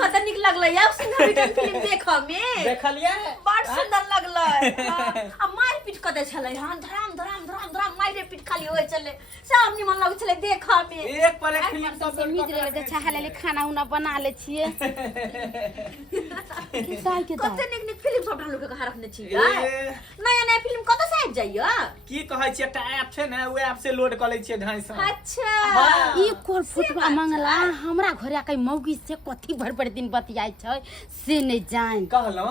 कत निक लगलै या सिंघा मिटन फिल्म देखऽ में देखलिए बड़ सुंदर लगलै आ मार पीट कते छलै हन धराम धराम धराम धराम मारे पीट खाली होय छलै सब निमन लगै छलै देखऽ में एक पर एक फिल्म सब से मीट ले के छाहा ले खाना उना बना ले छिए किसाई के कते निक निक फिल्म सब डालो के कहा रखने छियै नया नया फिल्म कत से आबि जाइया की कहै छी एकटा ऐप छै ने ओ ऐप से लोड क लै छियै ढाई से अच्छा ई कोन फुटबा मंगला हमरा घरे आके मौगी से कथी भर भर दिन बतियाई छै से नै जान कहलौ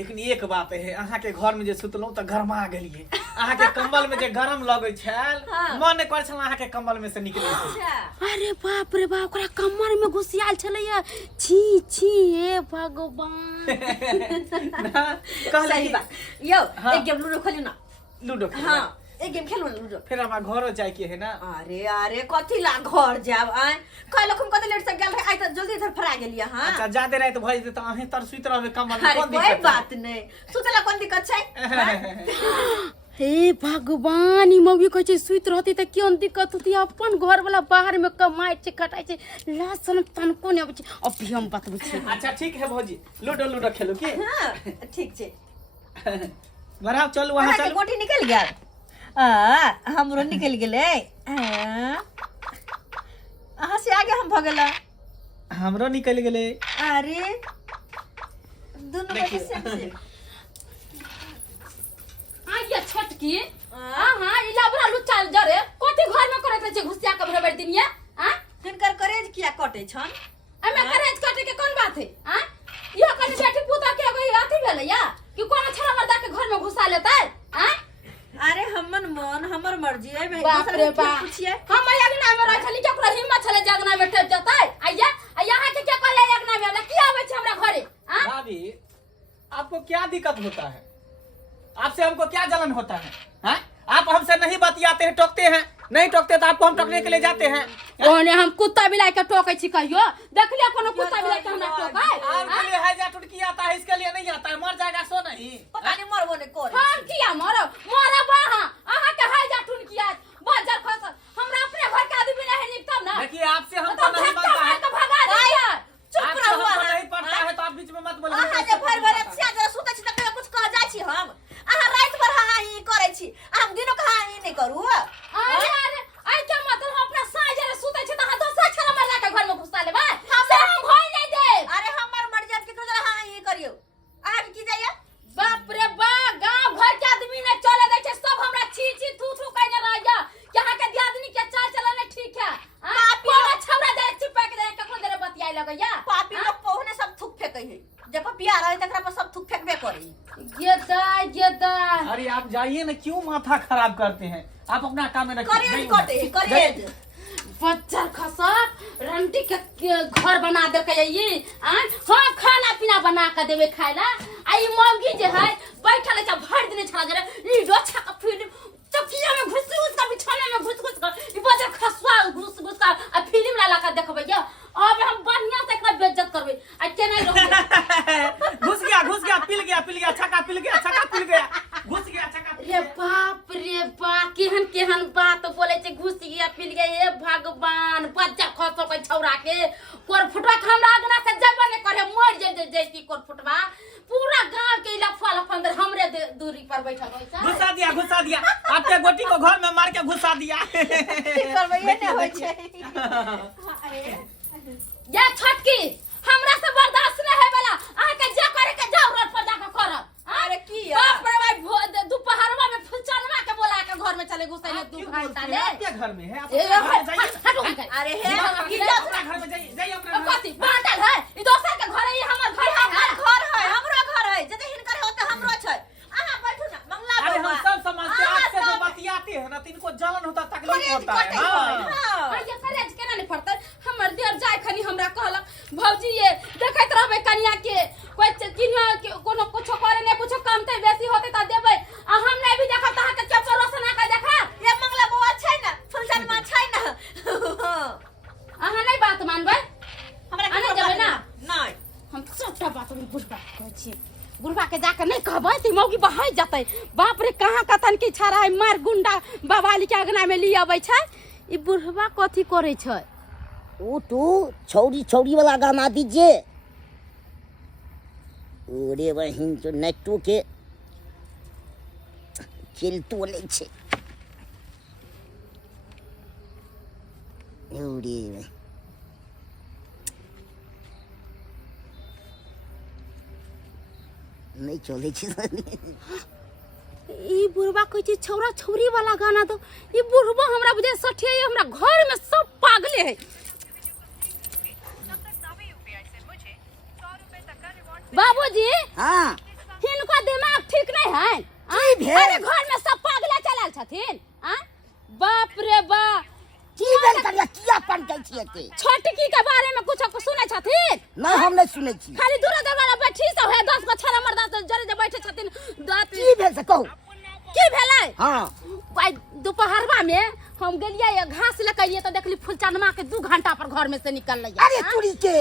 लेकिन एक बात है अहाँ के घर में जे सुतलौ त गरमा गेलिए अहाँ के कंबल में जे गरम लगै छल मन नै कर छल अहाँ के कंबल में से निकलै अच्छा अरे बाप रे बाप ओकरा कमर में घुसियाल छलैया छी छी हे भगवान सही बात यो एक गेम लूडो खेलू ना लूडो हां एक गेम खेलू ना लूडो फिर हमरा घरो जाय के है ना अरे अरे कथी ला घर जाब आय कल हम कते लेट से गेल रहे आइ त जल्दी इधर फरा गेलिया हां अच्छा जादे रात भ जेते त अहे तर सुइत रहबे कंबल में अरे कोन कोई दिक्कत बात नहीं सुतला कोन दिक्कत छै हे भगवान ई मौगी कहै छै सुइत रहती त कोन दिक्कत होती अपन घर वाला बाहर में कमाई छै खटाई छै लासन तनको नै अबै छै अभी हम बतबै छी अच्छा ठीक है भौजी लूडो लूडो खेलू की हां ठीक छै बराबर चलू वहां चलू गोटी निकल गेल हमरो निकल गेलै अहाँ से आगे हम भगला हमरो निकल गेलै अरे दोनों बच्चे से आ ये छोटकी हां ई लाबरा लुच्चा जरे कथी घर में करत छै घुसिया के भर भर दिन ये हां हिनकर करेज किया कटे छन एमे करेज कटे के कोन बात है हां यो कनी बेटी पुता के एगो अथी भेलै या कि कोनो छरा मर्दा के घर में घुसा लेतै हां अरे हमन मन हमर मर्जी है भाई बाप रे बाप पूछिए हम यज्ञ में रह छली केकरो हिम्मत छले जगना में ठेप जतै आइया यहाँ के क्या कहले यज्ञ में की आवे छै हमरा घरे हां भाभी आपको क्या दिक्कत होता है आपसे हमको क्या जलन होता है हैं आप हमसे नहीं बतियाते हैं टोकते हैं नहीं टोकते तो आपको हम टोकने के लिए जाते हैं ओने हम कुत्ता बिलाई के टोकै छी कहियो देख लिया कोनो कुत्ता बिलाई के हमरा टोकै आपके लिए हैजा टुटकी आता है इसके लिए नहीं आता है मर जाएगा सो नहीं पता नहीं मरबो ने करे हम किया मरब बाहा आहा के हैजा टुनकिया बाजार खस हमरा अपने घर के आदमी नहीं निक तब ना देखिए आपसे हमको नहीं बनता है तो भगा दिया चुप आपसे रहो हमको नहीं पड़ता है तो आप बीच में मत बोलिए अहाँ जे भर भर से जरा सुतै छी त कुछ कह जाय छी हम अहाँ रात भर हां ही करै छी हम दिनो कहा ही नहीं करू अरे अरे आई क्या मतलब हम अपना साँझ रे सुतै छी त हां दोसर छरा मरला के घर में घुसा लेबै से हम भय नहीं दे अरे हमर मर्जी आप केकरो जरा हां ही करियो अहाँ की जाइए बाप रे बा गांव घर के आदमी ने चले दै छै सब हमरा छी छी थू थू कहने रहैया यहां के दियादनी के चाल चलन ठीक है पापी वाला छौरा दे चिपक दे कखनो देरे बतियाई लगैया पापी लोग पहुने सब थूक फेकै है जब पिया रहे तकरा पर सब थूक फेकबे करी ये दा अरे आप जाइए ना क्यों माथा खराब करते हैं आप अपना काम में रखिए करेज कटे करेज बच्चा खसा रंटी के घर बना दे के ये हां खाना पीना बना के देबे खाइला आई मौगी जे है बैठल है भर दिन छला जरे लीडो छका फिल्म चकिया में घुस का बिछाने में घुस का ई बच्चा खसवा घुस का आ फिल्म ला के देखबै या अब हम बढ़िया से एकरा बेइज्जत करबै आ के नहीं रहबै घुस गया पिल गया छक्का पिल गया घुस गया छक्का रे बाप केहन केहन बात बोले छै घुस गया पिल गया हे भगवान बच्चा खसो के छौरा के कोर फुटवा हमरा आगना से जब ने करे मर जैती कोर फुटवा पूरा गांव के लफा अंदर हमरे दूरी पर बैठल होय छै घुसा दिया आपके गोटी को घर में मार के घुसा दिया करबै ये ने होय छै या छटकी हमरा से बर्दाश्त नहीं है वाला आहा के जे करे के जाओ रोड पर जाके करब अरे की बाप रे भाई दोपहरवा में फुलचनवा के बोला के घर में चले घुसै ने 2 घंटा ले आपके घर में है आप जाइए अरे हे घर में जाइए अपना कथी बाटल है ई दोसर के घर है ई हमर घर है घर है हमरो घर है जते हिनकर होते हमरो छै अहाँ बैठू ना मंगला अरे हम बाबा सब समझते हैं आपसे जो बतियाते हैं ना तिनको जलन होता तकलीफ होता है हां और ये करेज केना नहीं पड़ता हमर देर जाय खनी हमरा कहलक भौजी ये देखैत रहबै कनिया के कोई किनिया के कोनो कुछो करे ने कुछो कमते बेसी होते त देबै आ हम नहीं भी देखब त के चप रोशना के देखा ये मंगला बाबा छै ना फुलचन में छै ना अहाँ नहीं बात मानबै हमरा आने जेबै ना नहीं हम सबटा बात में बुढ़बा कहै छी बुढ़बा के जाके नहीं कहबै त मौगी बहै जतै बाप रे कहां कतन की छारा है मार गुंडा बवाली के अगना में ली आबै छै ई बुढ़बा कथी करे छै वो तो छौरी छौरी वाला गाना दीजिए। ओरे बहिन तो नेटो के खेल तो ले छे। ओरे नहीं चले छे। ई बुढ़वा कोई चीज छौरा छौरी वाला गाना तो ई बुढ़वा हमरा बुझे सठिया हमरा घर में सब पागले है। बाबूजी हाँ इनका दिमाग ठीक नहीं है। की भेल? अरे घर में सब पागले चलल छथिन। बाप रे बा की भेल करिया किया पन गई छिए के? छोटकी के बारे में कुछ सुने छथिन? नहीं हम नहीं सुने छी। खाली दूर दरबार बैठी सब है 10 गो छरा मर्दा तो जरे जे बैठे छथिन दांत की भेल से कहू। की भेलै? हाँ भाई दोपहरवा में हम गेलिए ये घास लेके आइए तो देखली फुलचनमा के 2 घंटा पर घर में से निकल लइए। अरे तुरी के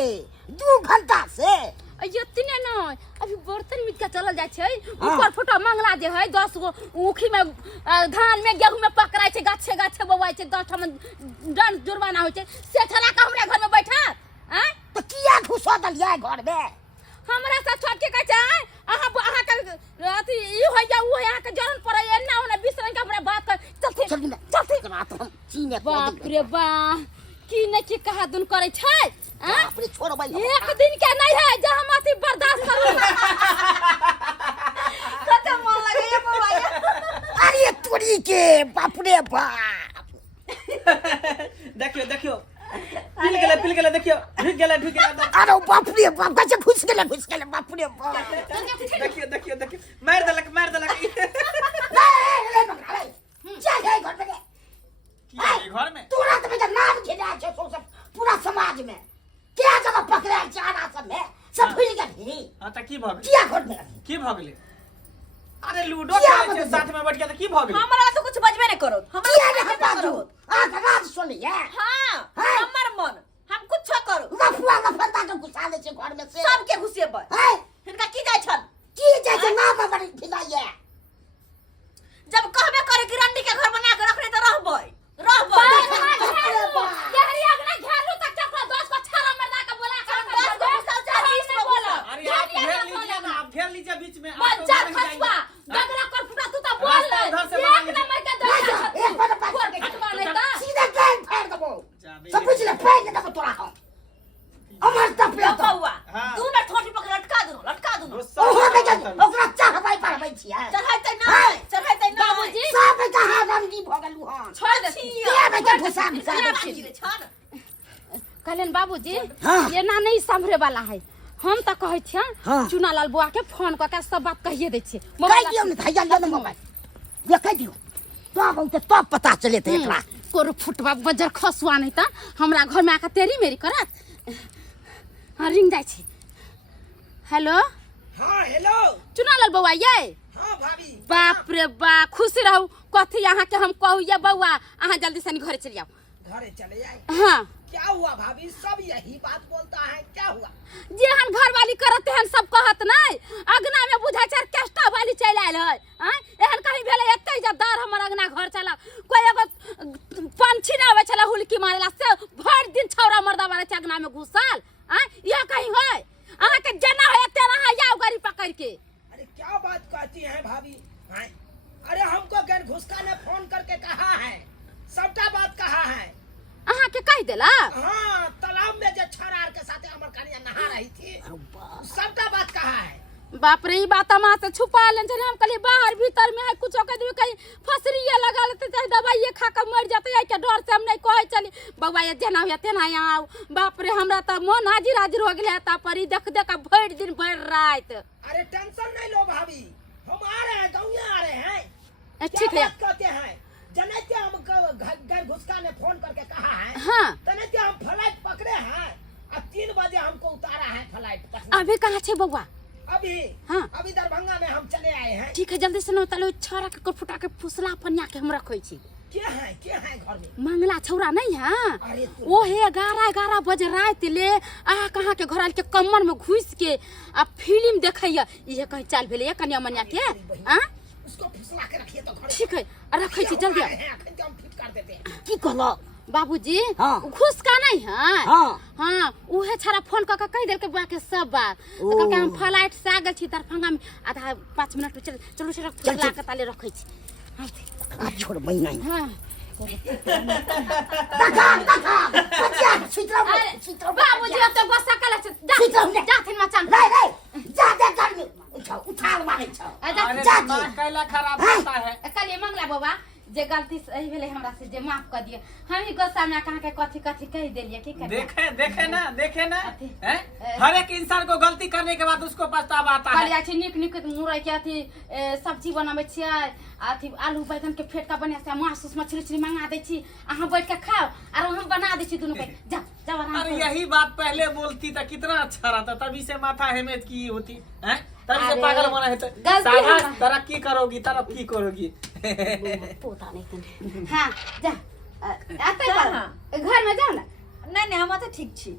2 घंटा से इतने नहीं अभी बर्तन मिट के चलल जाय छै। ऊपर फुटा मंगला जे है 10 गो ऊखी में धान में गेहूं में पकड़ाय छै गाछे गाछे बवाय छै 10 ठम दंड जुर्माना होय छै से छला के हमरे घर में बैठा। तो किया घुसा दलिया घर में? हमरा से छोट के कहै छै अहाँ के अथी ई होय जा उ अहाँ के जरन पड़े एना ओना बिसरन के हमरा बात कर चलथि चल ना चलथि। रात हम चीने को बाप रे बा की ने की कहा दुन करे छै। बाप रे छोड़ भाई। एक दिन के नहीं है जे हम अथी बर्दाश्त करू। कते मन लगे ये बाबा। अरे तुरी के बाप रे बाप। देखियो देखियो पिल गेले देखियो ढुक गेले। अरे बाप रे बाप कैसे घुस गेले बाप रे बाप। देखियो मार देलक चल है घर में की है घर में? तुरंत में नाम खिला छे सब पूरा समाज में क्या जगह पकड़े चारा सब में सब भूल गए। हां त की भ गेल? किया घर में की भ गेलै? अरे लूडो खेलै छै साथ में बैठ के त की भ गेलै? हमरा तो कुछ बजबे नहीं करो। किया हमरा नहीं बाजू आ राज सुनिए। हां हमर मन हम कुछ करो। लफुआ लफंदा के घुसा दे छे घर में से सबके घुसेबै। है इनका की जाय छन? की जैसे ना बड़ी खिलाइए। जब कहबे करे कि रंडी के घर बना के रखने त रहबै। केहरी अगना घेरलू तक चक्कर 10 को छरा मर्दा के बोला कर अरे आप घेर लीजिए ना, आप घेर लीजिए बीच में। बच्चा खसवा गगरा कर फुटा तू तो बोल ले उधर से एक नंबर के दे एक बार बात के खटवा नहीं ता सीधा पैर फाड़ दबो सब कुछ ले पैर दबो तोरा हम अमर तप ले तो बउआ तू ना ठोठी पकड़ लटका दूं। ओहो बेटा ओकरा चाहबै पड़बै छियै। चढ़ाइते नहीं बाबूजी सब कहा रंगी भगलू हां छोड़ दे किया बेटा घुसा कहलन बाबूजी हाँ। ये ना नहीं संभरे वाला है। हम त कहै छियै हाँ। चुनालाल बुआ के फोन क के सब बात कहिए दै छियै। कह दियो न थैया ले मोबाइल ये कह दियो तो पता चले थे एकरा कोर फुटबा बजर खसुआ नहीं त हमरा घर में आके तेरी मेरी करत। हां रिंग जाय छै। हेलो हां हेलो चुनालाल बुआ ये हां भाभी बाप रे बा खुश रहू कथी यहाँ के हम कहू ये बउआ अहाँ जल्दी से घरे चले जाओ। घरे चले जाए। हाँ क्या हुआ भाभी सब यही बात बोलता है क्या हुआ? जे हम घर वाली करत हन सब कहत नहीं अगना में बुझा छै ऑर्केस्ट्रा वाली चल आयल है। एहन कहीं भेले एते जदार हमर अगना घर चला कोई एगो पंछी ना आवे छला हुलकी मारेला से भर दिन छौरा मर्दा मारे छै अगना में घुसल। ये कहीं है अहाँ के जना है तेरा है या गाड़ी पकड़ के। अरे क्या बात कहती हैं भाभी? अरे हमको गैर घुसका ने फोन करके कहा है सबटा बात कहा है। अहाँ के कह देला? हाँ तालाब में जो छरार के साथ अमर कन्या नहा रही थी सबटा बात कहा है। बाप रे ई बात हमार से छुपा लेन छे हम कहली बाहर भीतर में है कुछो कह देबे कहीं फसरिए लगा लेते चाहे दवाई खा के मर जाते है के डर से हम नहीं कहे चली बउआ ये जेना होया तेना आओ। बाप रे हमरा त मन हाजिर हो गेले ता पर ई देख देख भर दिन भर रात। अरे टेंशन नहीं लो भाभी हम आ रहे हैं गाँव आ रहे हैं। ठीक है कहते हैं जनैते हमको गैर घुसका ने फोन करके कहा है। हाँ जनैते हम फ्लाइट पकड़े हैं और 3 बजे हमको उतारा है फ्लाइट। अभी कहाँ छे बउआ? अभी हाँ अभी दरभंगा में हम चले आए हैं। ठीक है जल्दी से न तलो छरा के फुटा के फुसला पनिया के हम रखै छी। क्या है घर में? मंगला छौरा नहीं है अरे वो है 11 बजे रात ले आ कहाँ के घर के कमर में घुस के आ फिल्म देखैया ये कहीं चाल भेले कन्या मनिया के। उसको फुसला के रखिए तो घर ठीक है रखै छी जल्दी हम फिट कर देते हैं। की कहलो बाबूजी हाँ। घूस का नहीं है हाँ हाँ उहे छाड़ा फोन कह कह देल के बा के सब बात तो कहके हम फ्लाइट से आ गेल छी दरभंगा में आधा 5 मिनट में चलो चलो ला के ताले रखै छी आ छोड़ बहिना हां बाबूजी तो गुस्सा कला छ जा थिन मचान जा दे कर उठाल मारे छ अरे दिमाग कैला खराब होता है। कलिए मंगला बाबा जे गलती सही भेले हमरा से जे माफ कर दिए हम ही गुस्सा में कहा के कथि कथि कह देलिए की कर देखे ना हैं हर एक इंसान को गलती करने के बाद उसको पछतावा आता है। कलिया छी निक निक मुरई के अथी सब्जी बनाबै छियै अथी आलू बैगन के फेट का बने से मांस मछली मंगा दै छी अहाँ बैठ के खाओ और हम बना दै छी दोनों के जा जा आराम अरे यही बात पहले बोलती तो कितना अच्छा रहता, तभी से माथा हेमेत की होती हैं, तभी से पागल बना है। शाबाश, तरक्की करोगी पोता नहीं तने हां जा आते घर में जाओ ना। नहीं हम तो ठीक छी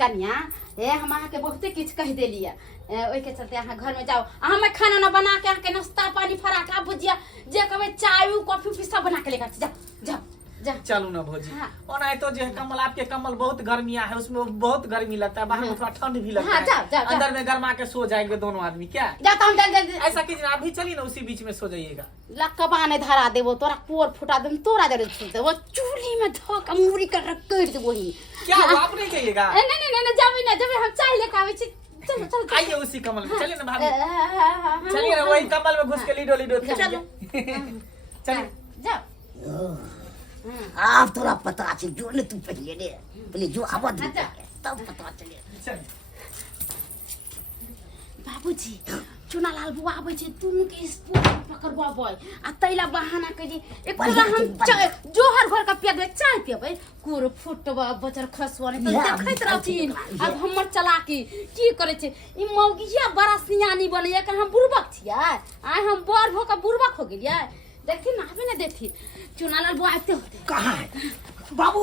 कन्या ए हम अहाँ के बहुते किछ कह देलिए ओइ के चलते अहाँ घर में जाओ अहाँ मैं खाना ना बना के अहाँ के नाश्ता पानी पराठा भुजिया जे कहबे चाय कॉफी सब बना के लेकर जा जा जा चलो ना भौजी। और नहीं तो जो कम्बल आपके कम्बल बहुत गर्मियां है, उसमें बहुत गर्मी लगता है, बाहर में थोड़ा ठंड भी लगता है। अंदर में गर्मा के सो जाएंगे दोनों आदमी। क्या जाता हूं जल्दी ऐसा कीजिए आप भी चलिए ना, उसी बीच में सो जाइएगा। लकबा ने धरा देबो तोरा पोर फुटा देम तोरा जरे छू देबो चूल्ही में धक मूरी कर कर देबो ही। क्या आप नहीं जाइएगा? नहीं जब हम चाय लेके आवे छी। चलो चलो आइए उसी कम्बल में चलिए ना भाभी, चलिए ना वही कम्बल में घुस के लीडो चलो चलिए जाओ। आप थोड़ा पता चल जो ले तू पहले जो आवाज तब पता चले। बाबूजी चुनालाल बुआ आबै छै तुनु के स्पोर्ट पकड़बाबै आ तैला बहाना के जे एक हम जोहर घर का पिया दे चाय पियबै कुर फुटबा बचर खसवा ने त देखैत रहथिन। अब हमर चलाकी की करे छै ई मौगिया बड़ा सियानी बने के हम बुरबक छियै आइ हम बड़ भ के बुरबक हो गेलियै। देखी ना अभी ना देखी चुनालाल बुआ आते होते कहां है बाबू?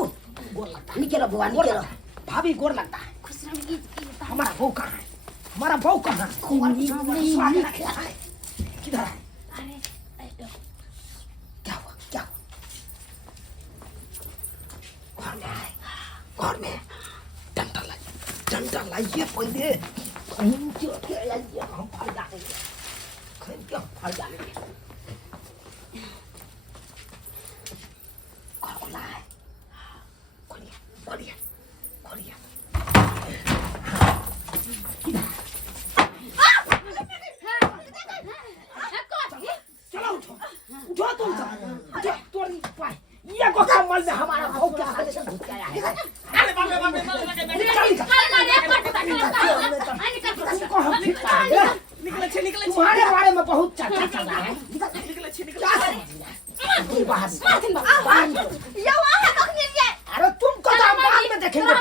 गोर लगता है निकलो बुआ निकलो। भाभी गोर लगता है। खुश रहिए हमारा बहू कहां है? हमारा बहू कहां है? किधर है? अरे क्या हुआ? घर में डंडा लाइए पहले कहीं क्यों हम फल डालेंगे कहीं क्यों फल डालेंगे। खोला है खोलिए चलो उठो तुम तोड़ी ये को कमल में हमारा भाव क्या हाल से घुस गया है। अरे बाप रे तुम्हारे बारे में बहुत चर्चा चल रहा है। अरे तुमको तो हम बाद में देखेंगे।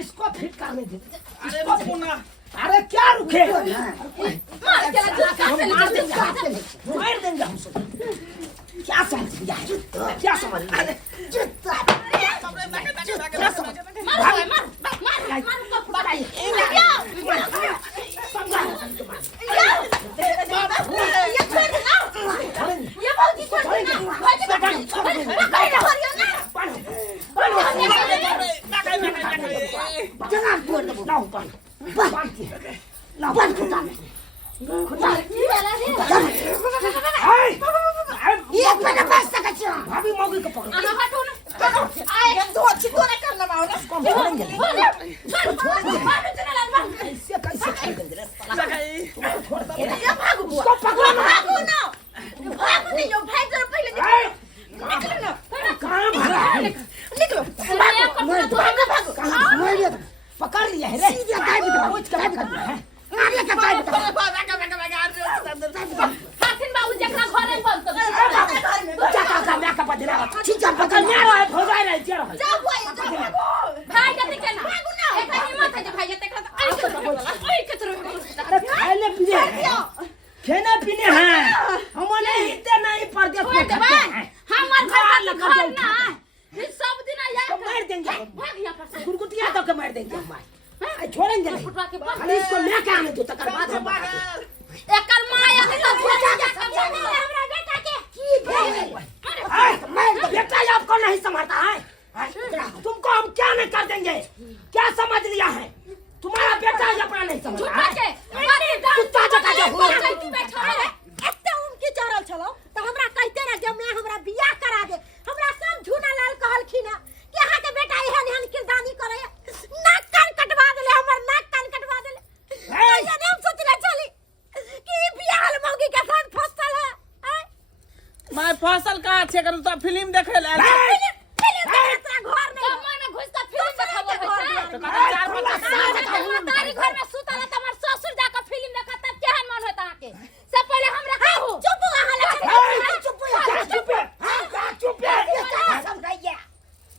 इसको फिट करने दे। अरे क्या रुके? मार देंगे हम सब। क्या समझ लिया है? क्या समझ लिया है? भाभी मौगी को पकड़ो। कैसे पकड़ लिया है रे। खेने पीने हैं हमने इतने नहीं पर के सब दिन आया मार देंगे भाग यहां पर से गुरगुटिया तो के मार देंगे हम छोड़ेंगे नहीं। खाली इसको लेके आने दो तकर बाद हम एकर माया के साथ हमरा बेटा के की भेल बेटा आपको नहीं समझता है? तुमको हम क्या नहीं कर देंगे? क्या समझ लिया है? तुम्हारा बेटा अपना नहीं समझता है? कुत्ता जका जो हुआ एते उनकी चढ़ल छलो तो हमरा कहते रह जे मैं हमरा बियाह करा दे। हमरा सब झूना लाल कहलखिन कि अहाँ के बेटा एहन एहन किरदानी करे, नाक कान कटवा देले, हमर नाक कान कटवा देले। ये हम सोचले चली कि बियाह मौगी के साथ फसल है। मैं फसल कहाँ छे कर तो फिल्म देखे ले फिल्म तेरा घर नहीं कमर में घुस के फिल्म देखाबो तो है कहता चार बच्चा तारी घर में सुतल त हमर ससुर जाके फिल्म देखत तब केहन मन होता आके से पहले हमरा कहू चुप अहाँ लग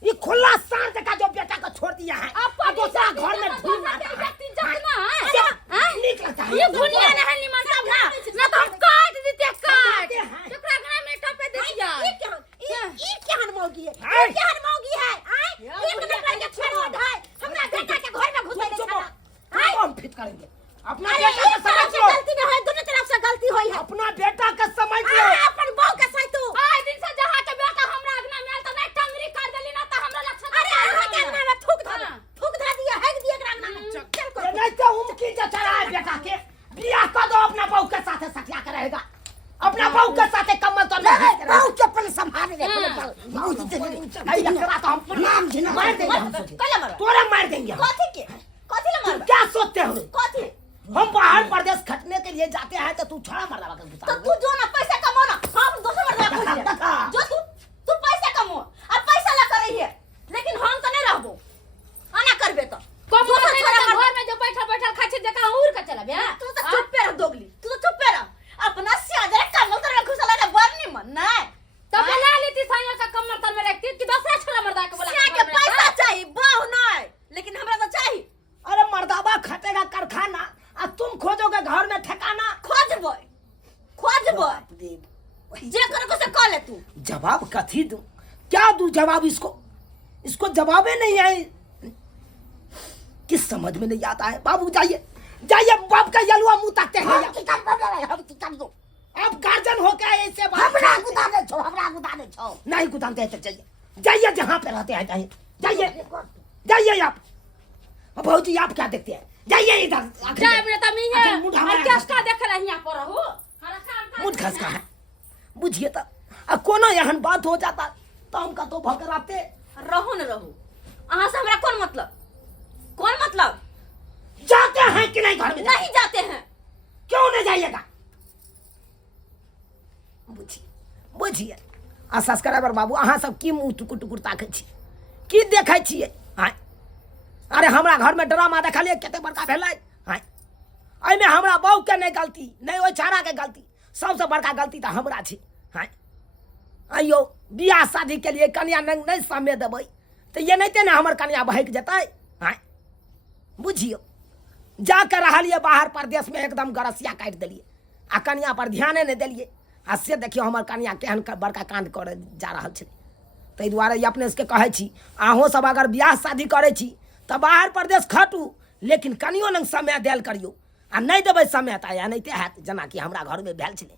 ये खुला शांत का जो बेटा को छोड़ दिया है आप दूसरा घर में ढूंढ मारता है। व्यक्ति जतना है नीक लगता है। ये दुनिया नहीं निमन सब ना ना तो हम काट देते काट चुकरा गना में टपे दे दिया ई केहन मौगी है? ई केहन मौगी है? एक नंबर के छेड़ है। हमरा बेटा के घर में घुसै ले छला। हम फिट करेंगे अपना अरे बेटा एक को तरफ समझ से लो। गलती न है, दोनों तरफ से गलती होई है। अपना बेटा का समझ लो। अपन बहू के साथ तू आज दिन से जहां के बेटा हमरा अगना में त नहीं टंगरी कर देली ना त हमरा लक्षण अरे अहाँ के अंगना में थूक धा दिया, हैक दिया एकरा अंगना में। चल कर ये नहीं तो उनकी जो चला है बेटा के बियाह कर दो अपना बहू के साथ सटिया कर रहेगा। अपना बहू के साथ कमल तो नहीं बहू के अपन संभाल ले बहू तो हम नाम झिना मार देंगे हम तुझे। कले मारो तोरा मार देंगे हम। कथि के कथि ले मारबा? क्या सोचते हो? कथि? हम बाहर प्रदेश खटने के लिए जाते हैं तो तू छोड़ा मर लगा तो तू जो ना पैसा कमाओ ना, हम दोसर मर्दा खोज ले। जो तू पैसा कमाओ, अब पैसा ला करई है, लेकिन हम तो नहीं रहबो। आना करबे तो कमर में घर में जो बैठा बैठा खाचे जका उड़ के चला बे तू तो चुप पे रह दोगली, तू तो चुप पे रह। अपना सियादरे कमल तर में घुसला ना बरनी मन ना तो बुला लेती साया का कमर तर में रखती कि दूसरा छोला मर्दा के बोला सिया के पैसा चाहिए, बाहु नहीं, लेकिन हमरा तो चाहिए। अरे मर्दाबा खटेगा कारखाना और तुम खोजोगे घर में ठिकाना। खोजबो जे करे को से कह ले तू। जवाब कथी दूं? क्या दूं जवाब इसको जवाबे नहीं है। किस समझ में नहीं आता है। बाबू जाइए बाप का यलुआ मुंह ताकते हैं। आप गार्जियन हो क्या ऐसे हमरा गुदाने छो नहीं गुदानते हैं तो जाइए जहाँ पे रहते हैं जाइए आप। भौजी आप क्या देखते हैं? जाइए इधर। जाए बेटा मैं आखिर मुंह हमारा ऑर्केस्ट्रा देख रही यहां पर हो मुझ खस का है बुझिए तो कोनो यहाँ बात हो जाता तो हम का तो भकराते रहो न रहो। अहाँ से हमरा कौन मतलब? जाते हैं कि नहीं घर में? नहीं जाते हैं। क्यों नहीं जाइएगा? बुझिए आ सब्सक्राइबर बाबू अहाँ सब की मुंह टुकुर टुकुर ताकै छी, की देखै छियै? अरे हमरा घर में ड्रामा देखलिए कते बड़का भेलै। एहिमे हमरा बहू के नहीं गलती, नहीं ओहि छाड़ा के गलती, सबसे बड़का गलती तो हमरा छी। अयो बियाह शादी के लिए कन्या नहीं समय देबै तो ये नहीं ना हमर कन्या बहक जेतै। बुझियो जाकर रहलिए बाहर प्रदेश में एकदम गरसिया काट दिलिए आ कन्या पर ध्याने नहीं दिलिए। आ से देखियो हमर कन्या केहन बड़का कांड करे जा रहल छै। ताहि दुआरे अपने से कहै छी अहों सब अगर बियाह शादी करै छी तो बाहर प्रदेश खटू, लेकिन कनियो लग समय देल करियो। आ नहीं देबै समय तो एनाहिते हैत जेना कि हमरा घर में भेल छलै।